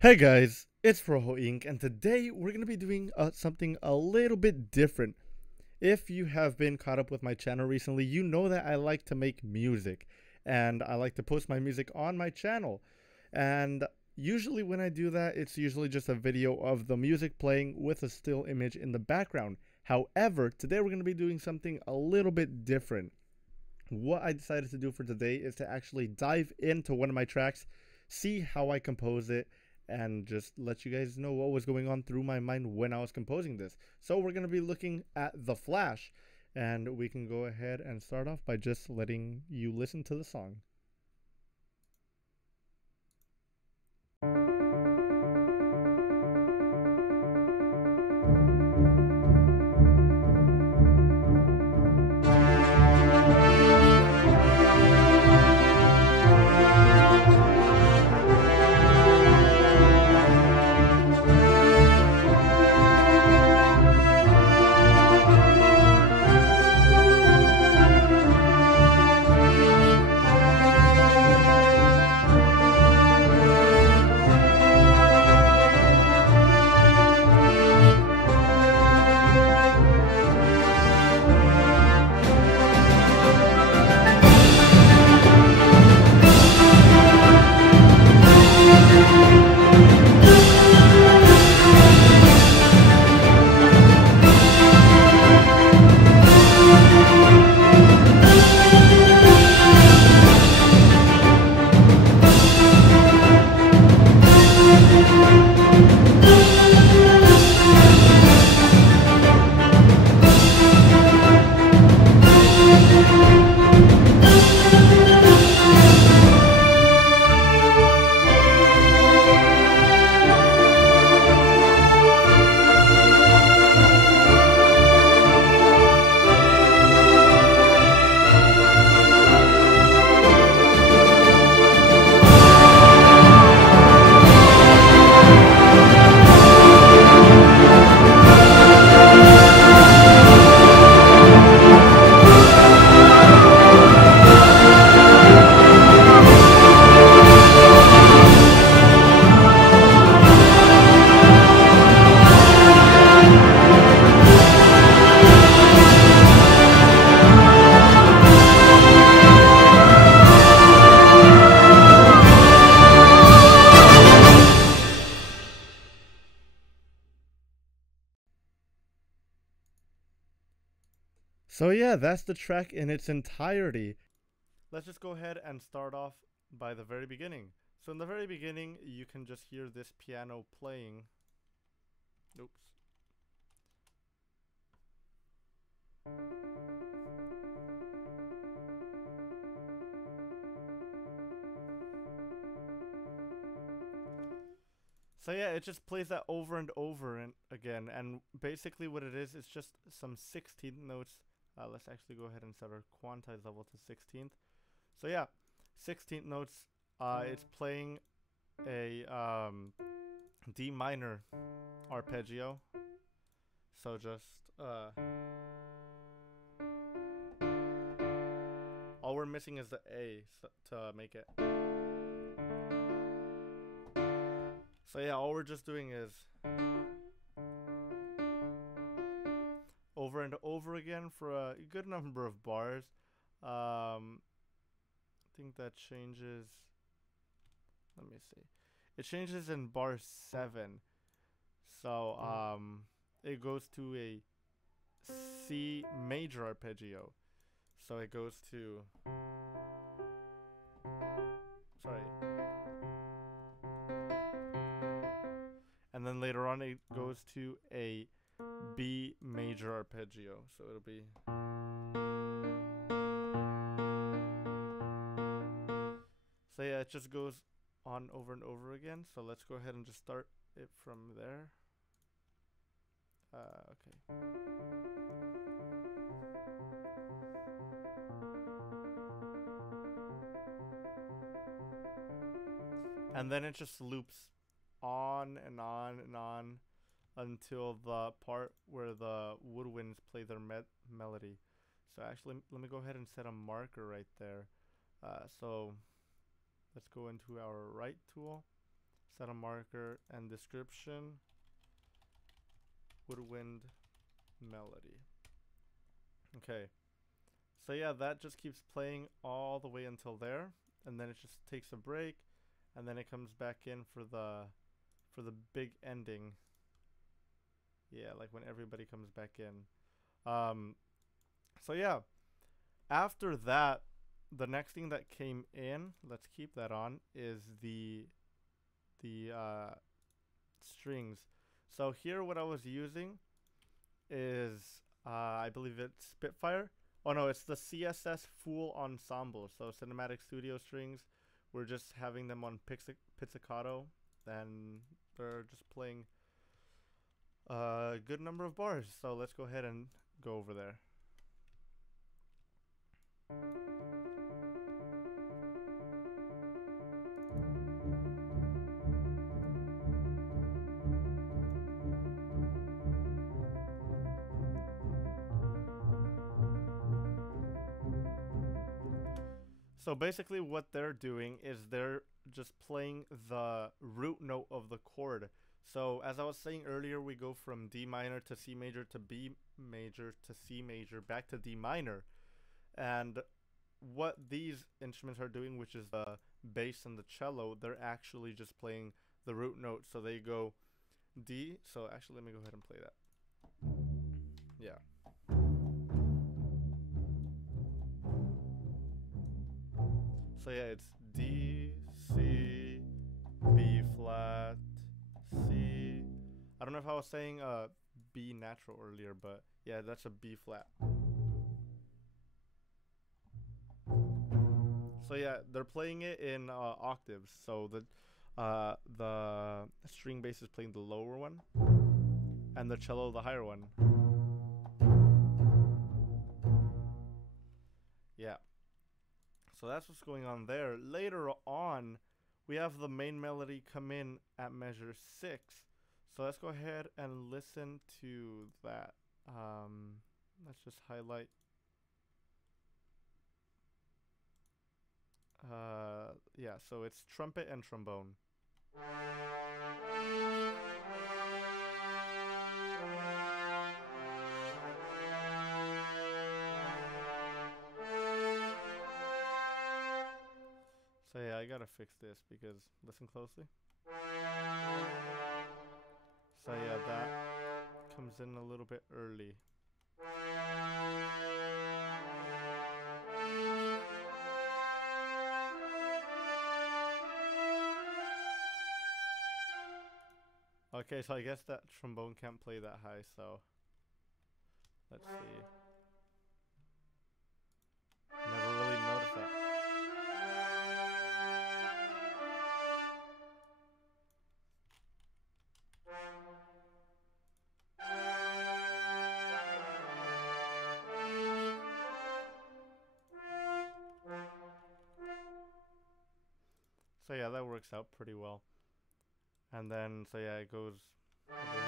Hey guys, it's Rojo Inc. and today we're going to be doing something a little bit different. If you have been caught up with my channel recently, you know that I like to make music and I like to post my music on my channel. And usually when I do that, it's usually just a video of the music playing with a still image in the background. However, today we're going to be doing something a little bit different. What I decided to do for today is to actually dive into one of my tracks, see how I compose it, and just let you guys know what was going on through my mind when I was composing this. So we're going to be looking at The Flash, and we can go ahead and start off by just letting you listen to the song. So yeah, that's the track in its entirety. Let's just go ahead and start off by the very beginning. So in the very beginning, you can just hear this piano playing. Oops. So yeah, it just plays that over and over and again, and basically what it is just some 16th notes. Let's actually go ahead and set our quantize level to 16th. So yeah, 16th notes. It's playing a D minor arpeggio. So just all we're missing is the A to make it. So yeah, all we're just doing is over and over again for a good number of bars. I think that changes. Let me see. It changes in bar 7. So it goes to a C major arpeggio. So it goes to, sorry. And then later on it goes to a B major arpeggio. So it'll be, so yeah, it just goes on over and over again. So let's go ahead and just start it from there. Okay. And then it just loops on and on and on until the part where the woodwinds play their melody. So actually, let me go ahead and set a marker right there. So let's go into our right tool, set a marker and description, woodwind melody. Okay, so yeah, that just keeps playing all the way until there, and then it just takes a break, and then it comes back in for the big ending. Yeah, like when everybody comes back in. So yeah, after that, the next thing that came in, let's keep that on, is the strings. So here what I was using is I believe it's Spitfire. Oh no, it's the CSS Full Ensemble. So Cinematic Studio strings. We're just having them on pizzicato, and they're just playing a good number of bars. So let's go ahead and go over there. So basically what they're doing is they're just playing the root note of the chord. So as I was saying earlier, we go from D minor to C major to B major to C major back to D minor. And what these instruments are doing, which is the bass and the cello, they're actually just playing the root note. So they go D. So actually let me go ahead and play that. Yeah. So yeah, it's D, C, B flat, C. I don't know if I was saying B natural earlier, but yeah, that's a B flat. So yeah, they're playing it in octaves. So the string bass is playing the lower one, and the cello the higher one. Yeah. So that's what's going on there. Later on, we have the main melody come in at measure 6. So let's go ahead and listen to that. Let's just highlight. Yeah, so it's trumpet and trombone. So yeah, I gotta fix this because listen closely. So yeah, that comes in a little bit early. Okay, so I guess that trombone can't play that high, so let's see. Never really noticed that. So yeah, that works out pretty well. And then, so yeah, it goes over here.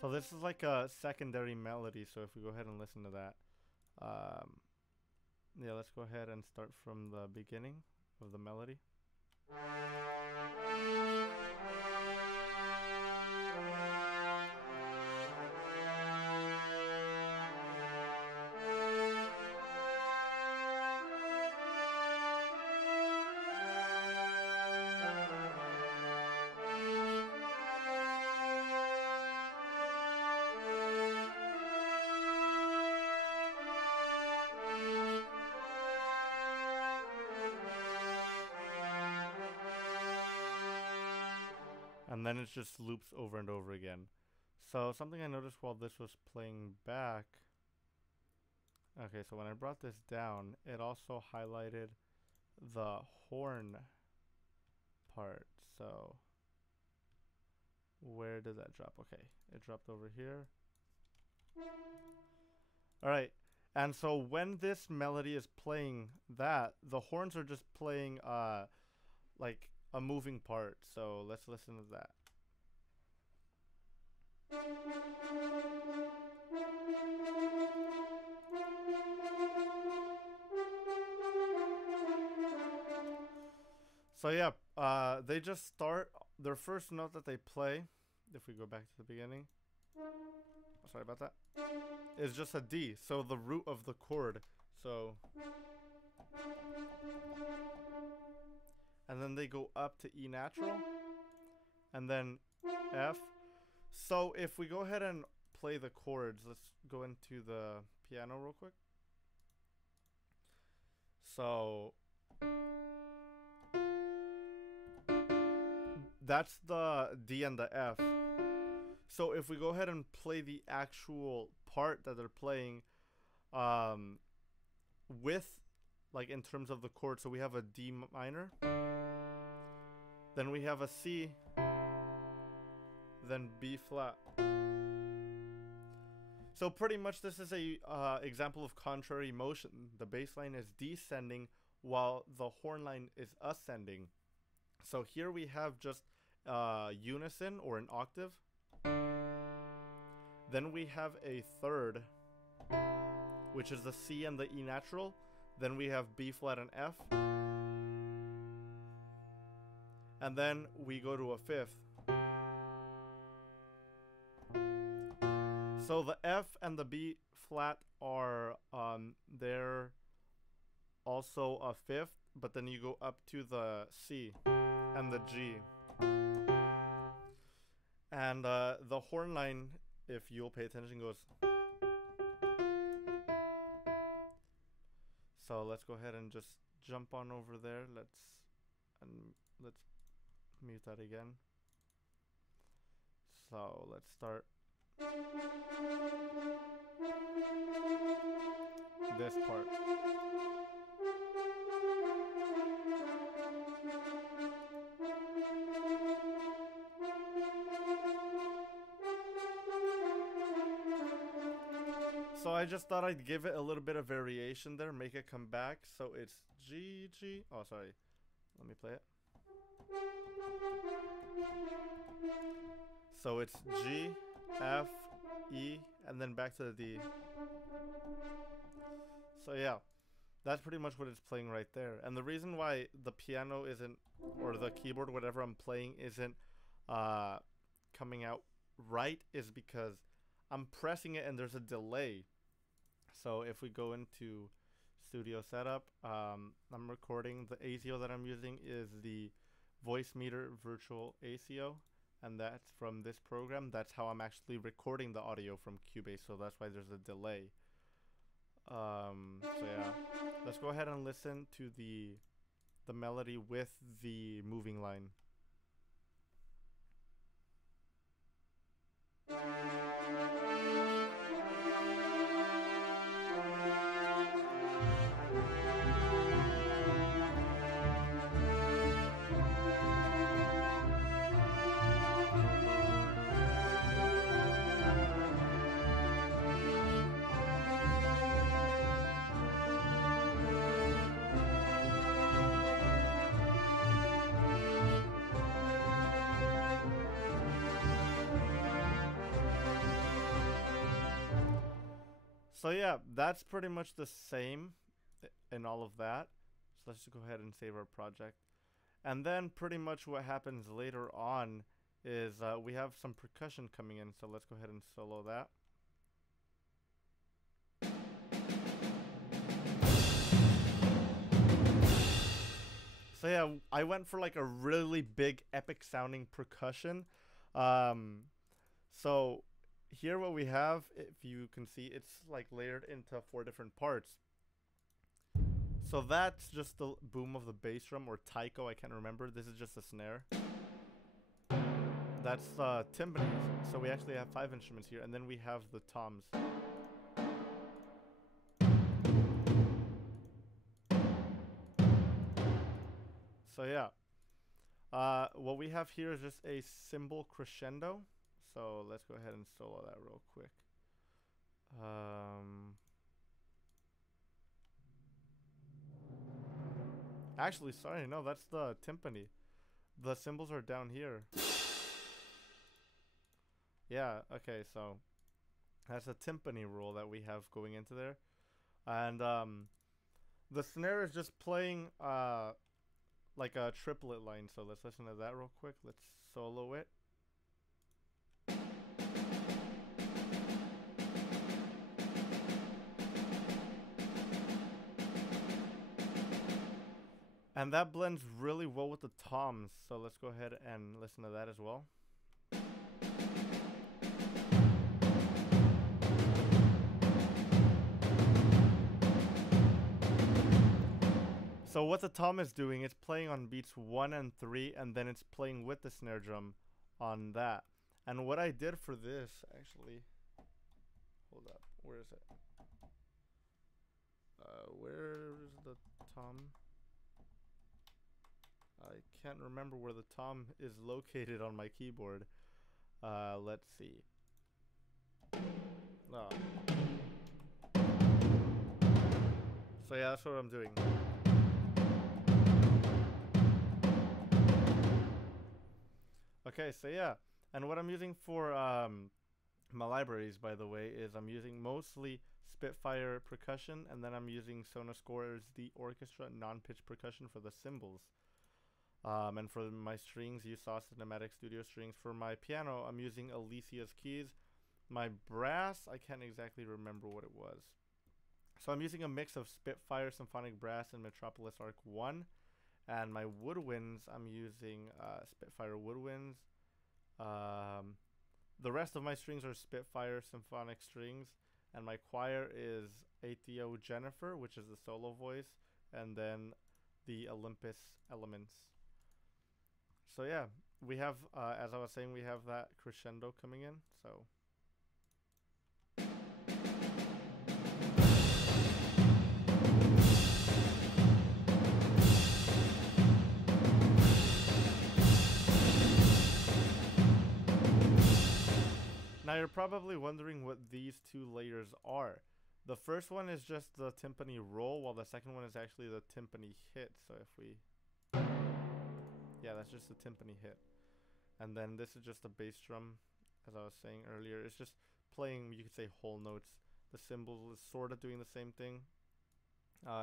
So this is like a secondary melody, so if we go ahead and listen to that. Yeah, let's go ahead and start from the beginning of the melody. And then it just loops over and over again. So something I noticed while this was playing back. Okay, so when I brought this down, it also highlighted the horn part. So where did that drop? Okay, it dropped over here. All right. And so when this melody is playing that, the horns are just playing like a moving part. So let's listen to that. So yeah, they just start their first note that they play. If we go back to the beginning, sorry about that, is just a D. So the root of the chord. So, and then they go up to E natural, and then F. So if we go ahead and play the chords, let's go into the piano real quick. So that's the D and the F. So if we go ahead and play the actual part that they're playing, with, like, in terms of the chord, so we have a D minor, then we have a C, then B flat. So pretty much this is a example of contrary motion. The bass line is descending while the horn line is ascending. So here we have just unison or an octave. Then we have a third, which is the C and the E natural. Then we have B flat and F. And then we go to a fifth. So the F and the B flat are they're also a fifth, but then you go up to the C and the G. And the horn line, if you'll pay attention, goes. So let's go ahead and just jump on over there. Let's mute that again. So let's start this part. So I just thought I'd give it a little bit of variation there, make it come back. So it's G, G. Oh, sorry. Let me play it. So it's G, F, E, and then back to the D. So yeah, that's pretty much what it's playing right there. And the reason why the piano isn't, or the keyboard, whatever I'm playing, isn't coming out right is because I'm pressing it and there's a delay. So if we go into studio setup, I'm recording. The ASIO that I'm using is the Voicemeeter Virtual ASIO, and that's from this program. That's how I'm actually recording the audio from Cubase, so that's why there's a delay. So yeah, let's go ahead and listen to the melody with the moving line. So yeah, that's pretty much the same in all of that. So let's just go ahead and save our project. And then pretty much what happens later on is we have some percussion coming in. So let's go ahead and solo that. So yeah, I went for like a really big epic sounding percussion. So here what we have, if you can see, it's like layered into 4 different parts. So that's just the boom of the bass drum, or taiko, I can't remember. This is just a snare. That's timpani. So we actually have 5 instruments here, and then we have the toms. So yeah, what we have here is just a cymbal crescendo. So let's go ahead and solo that real quick. Actually, sorry, no, that's the timpani. The cymbals are down here. Yeah, okay, so that's a timpani roll that we have going into there. And the snare is just playing like a triplet line. So let's listen to that real quick. Let's solo it. And that blends really well with the toms. So let's go ahead and listen to that as well. So what the tom is doing, it's playing on beats 1 and 3, and then it's playing with the snare drum on that. And what I did for this, actually, hold up, where is it? Where's the tom? I can't remember where the tom is located on my keyboard. Let's see. Oh. So yeah, that's what I'm doing. Okay, so yeah, and what I'm using for my libraries, by the way, is I'm using mostly Spitfire percussion, and then I'm using Sonoscore's the orchestra non-pitch percussion for the cymbals. And for my strings, you saw Cinematic Studio strings. For my piano, I'm using Alicia's keys. My brass, I can't exactly remember what it was. So I'm using a mix of Spitfire Symphonic Brass and Metropolis Arc 1. And my woodwinds, I'm using Spitfire woodwinds. The rest of my strings are Spitfire symphonic strings. And my choir is Atheo Jennifer, which is the solo voice. And then the Olympus Elements. So yeah, we have, as I was saying, we have that crescendo coming in. So. Now you're probably wondering what these two layers are. The first one is just the timpani roll, while the second one is actually the timpani hit. So if we... yeah, that's just the timpani hit. And then this is just the bass drum, as I was saying earlier. It's just playing, you could say, whole notes. The cymbal is sort of doing the same thing,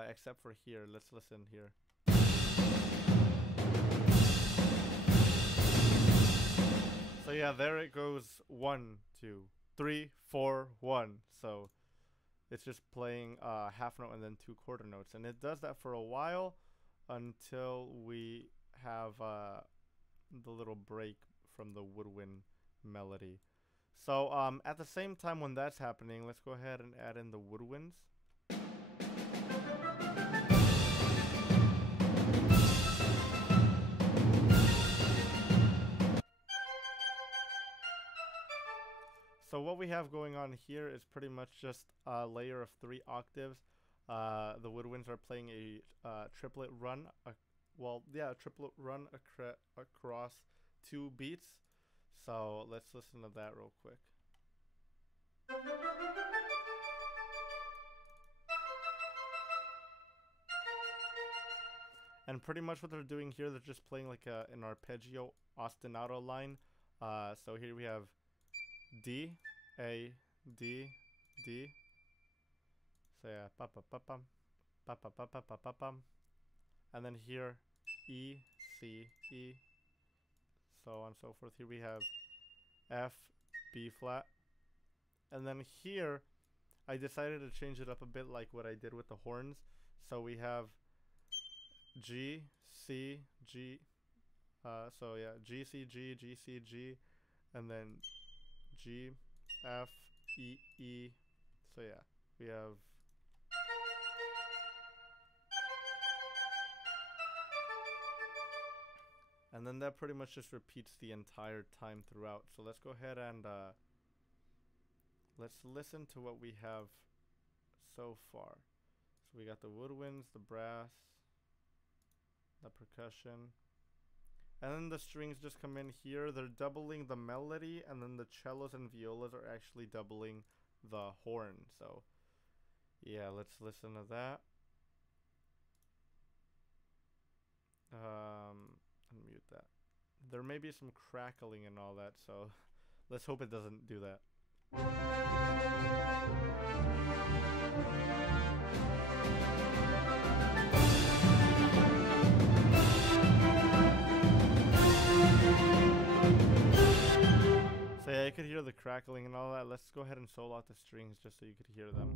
except for here. Let's listen here. So yeah, there it goes. 1, 2, 3, 4, 1. So it's just playing half note and then 2 quarter notes, and it does that for a while until we have the little break from the woodwind melody. So at the same time when that's happening, let's go ahead and add in the woodwinds. So what we have going on here is pretty much just a layer of 3 octaves. The woodwinds are playing a triplet run, a triplet run across 2 beats. So let's listen to that real quick. And pretty much what they're doing here, they're just playing like an arpeggio ostinato line. So here we have D, A, D, D. So yeah, pa pa pa pam, pa pa pa pa pa pa pam. And then here, E, C, E, so on and so forth. Here we have F, B flat. And then here, I decided to change it up a bit like what I did with the horns. So we have G, C, G, so yeah, G, C, G, G, C, G, and then G, F, E, E. So yeah, we have and then that pretty much just repeats the entire time throughout. So let's go ahead and let's listen to what we have so far. So we got the woodwinds, the brass, the percussion, and then the strings just come in here. They're doubling the melody, and then the cellos and violas are actually doubling the horn. So yeah, let's listen to that. Unmute that. There may be some crackling and all that, so let's hope it doesn't do that. the crackling and all that, let's go ahead and solo out the strings just so you could hear them.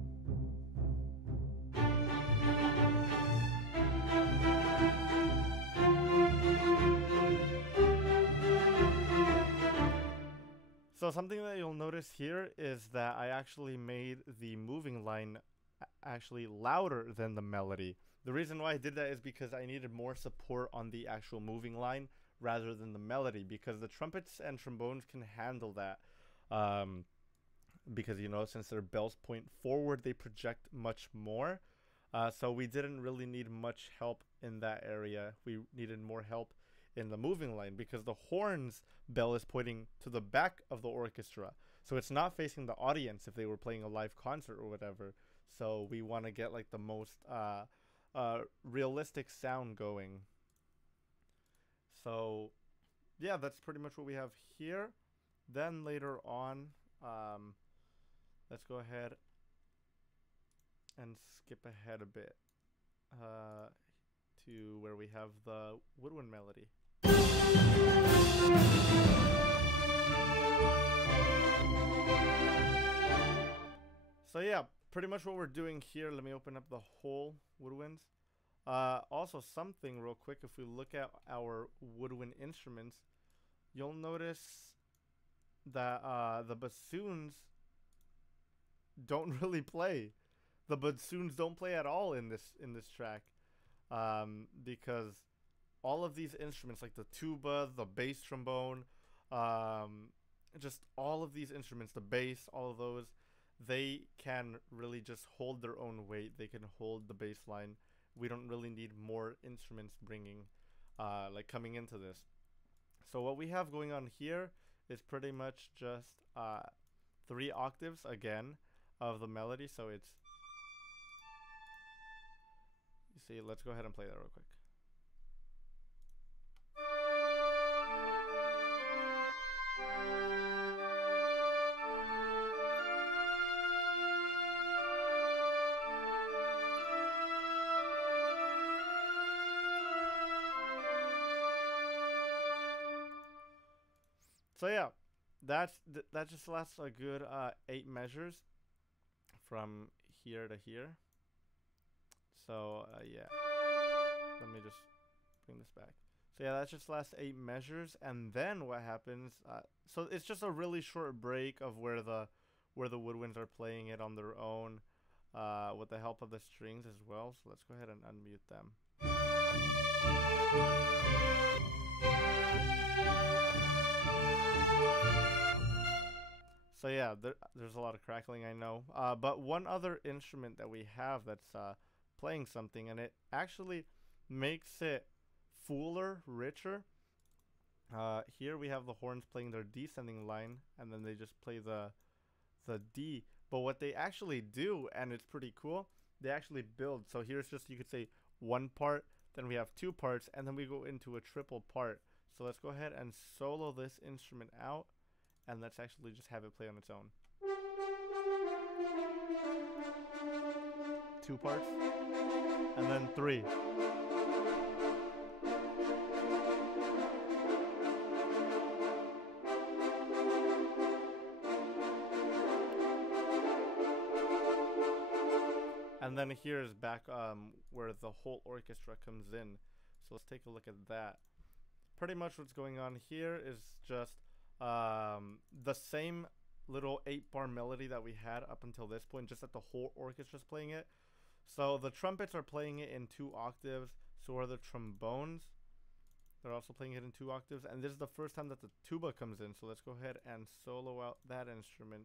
So something that you'll notice here is that I actually made the moving line actually louder than the melody. The reason why I did that is because I needed more support on the actual moving line rather than the melody, because the trumpets and trombones can handle that. Because, you know, since their bells point forward, they project much more. So we didn't really need much help in that area. We needed more help in the moving line because the horn's bell is pointing to the back of the orchestra. So it's not facing the audience if they were playing a live concert or whatever. So we want to get like the most realistic sound going. So yeah, that's pretty much what we have here. Then later on, let's go ahead and skip ahead a bit to where we have the woodwind melody. So yeah, pretty much what we're doing here. Let me open up the whole woodwinds. Also something real quick, if we look at our woodwind instruments, you'll notice that the bassoons don't really play. The bassoons don't play at all in this track, because all of these instruments, like the tuba, the bass trombone, just all of these instruments, the bass, all of those, they can really just hold their own weight. They can hold the bass line. We don't really need more instruments like coming into this. So what we have going on here is pretty much just 3 octaves again of the melody. So it's, you see, let's go ahead and play that real quick. So yeah, that just lasts a good 8 measures from here to here. So yeah, let me just bring this back. So yeah, that just lasts 8 measures, and then what happens? So it's just a really short break of where the woodwinds are playing it on their own, with the help of the strings as well. So let's go ahead and unmute them. So yeah, there's a lot of crackling, I know. But one other instrument that we have that's playing something, and it actually makes it fuller, richer. Here we have the horns playing their descending line, and then they just play the D. But what they actually do, and it's pretty cool, they actually build. So here's just, you could say, 1 part, then we have 2 parts, and then we go into a triple part. So let's go ahead and solo this instrument out, and let's actually just have it play on its own. 2 parts, and then 3. And then here is back where the whole orchestra comes in. So let's take a look at that. Pretty much what's going on here is just the same little 8-bar melody that we had up until this point, just that the whole orchestra's playing it. So the trumpets are playing it in 2 octaves, so are the trombones. They're also playing it in 2 octaves, and this is the first time that the tuba comes in. So let's go ahead and solo out that instrument.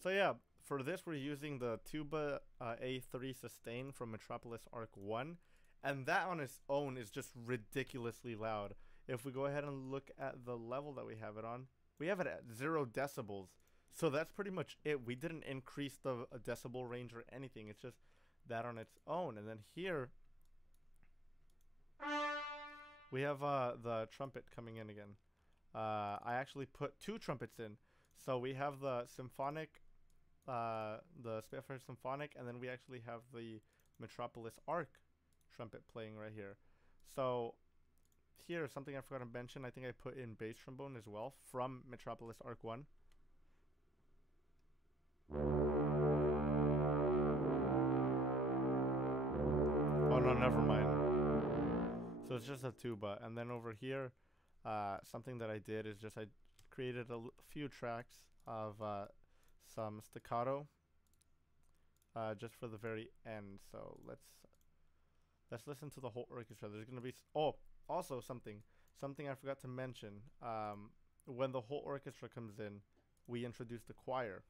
So yeah, for this we're using the tuba A3 sustain from Metropolis Arc 1, and that on its own is just ridiculously loud. If we go ahead and look at the level that we have it on, we have it at 0 decibels. So that's pretty much it. We didn't increase the decibel range or anything. It's just that on its own. And then here we have the trumpet coming in again. I actually put 2 trumpets in. So we have the symphonic, the Spitfire Symphonic, and then we actually have the Metropolis Arc trumpet playing right here. So here, something I forgot to mention, I think I put in bass trombone as well from Metropolis Arc 1. Oh no, never mind. So it's just a tuba. And then over here, something that I did is just I created a few tracks of some staccato just for the very end. So let's listen to the whole orchestra. There's gonna be also something I forgot to mention. When the whole orchestra comes in, we introduce the choir.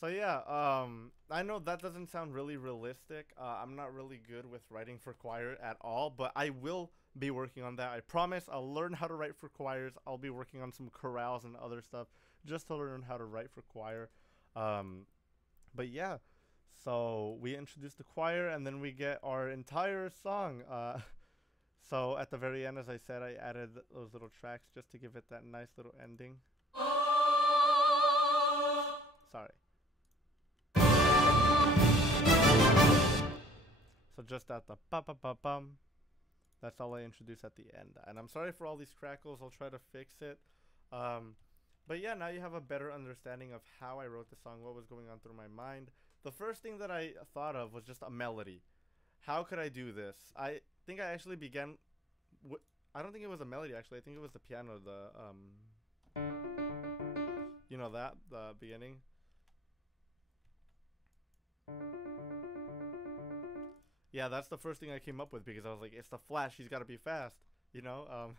So yeah, I know that doesn't sound really realistic. I'm not really good with writing for choir at all, but I will be working on that. I promise I'll learn how to write for choirs. I'll be working on some chorales and other stuff just to learn how to write for choir. But yeah, so we introduce the choir and then we get our entire song. So at the very end, as I said, I added those little tracks just to give it that nice little ending. Sorry. So just at the pa-pa-pa-pum, that's all I introduce at the end. And I'm sorry for all these crackles. I'll try to fix it. But yeah, now you have a better understanding of how I wrote the song, what was going on through my mind. The first thing that I thought of was just a melody. How could I do this? I think I actually began... I don't think it was a melody, actually. I think it was the piano, you know that? The beginning? Yeah, that's the first thing I came up with because I was like, it's the Flash, he's got to be fast, you know?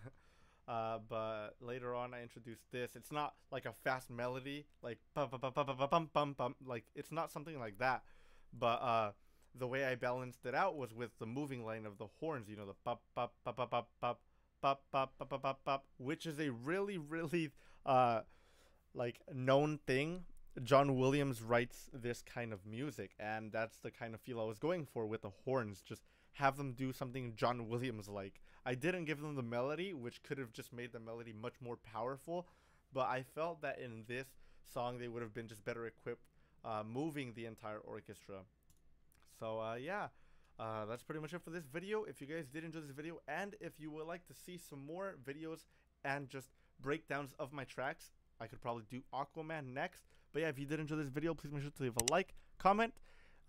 But later on I introduced this. It's not like a fast melody, like bum bum bum bum bum bum bum, like it's not something like that. But the way I balanced it out was with the moving line of the horns, you know, the pop pop pop pop pop pop pop pop pop pop pop pop, which is a really like known thing. John Williams writes this kind of music, and that's the kind of feel I was going for with the horns. Just have them do something John Williams like. I didn't give them the melody, which could have just made the melody much more powerful, but I felt that in this song they would have been just better equipped moving the entire orchestra. So yeah, that's pretty much it for this video. If you guys did enjoy this video, and if you would like to see some more videos and just breakdowns of my tracks, I could probably do Aquaman next. But yeah, if you did enjoy this video, please make sure to leave a like, comment,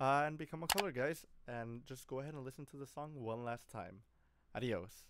and become a color, guys. And just go ahead and listen to the song one last time. Adios.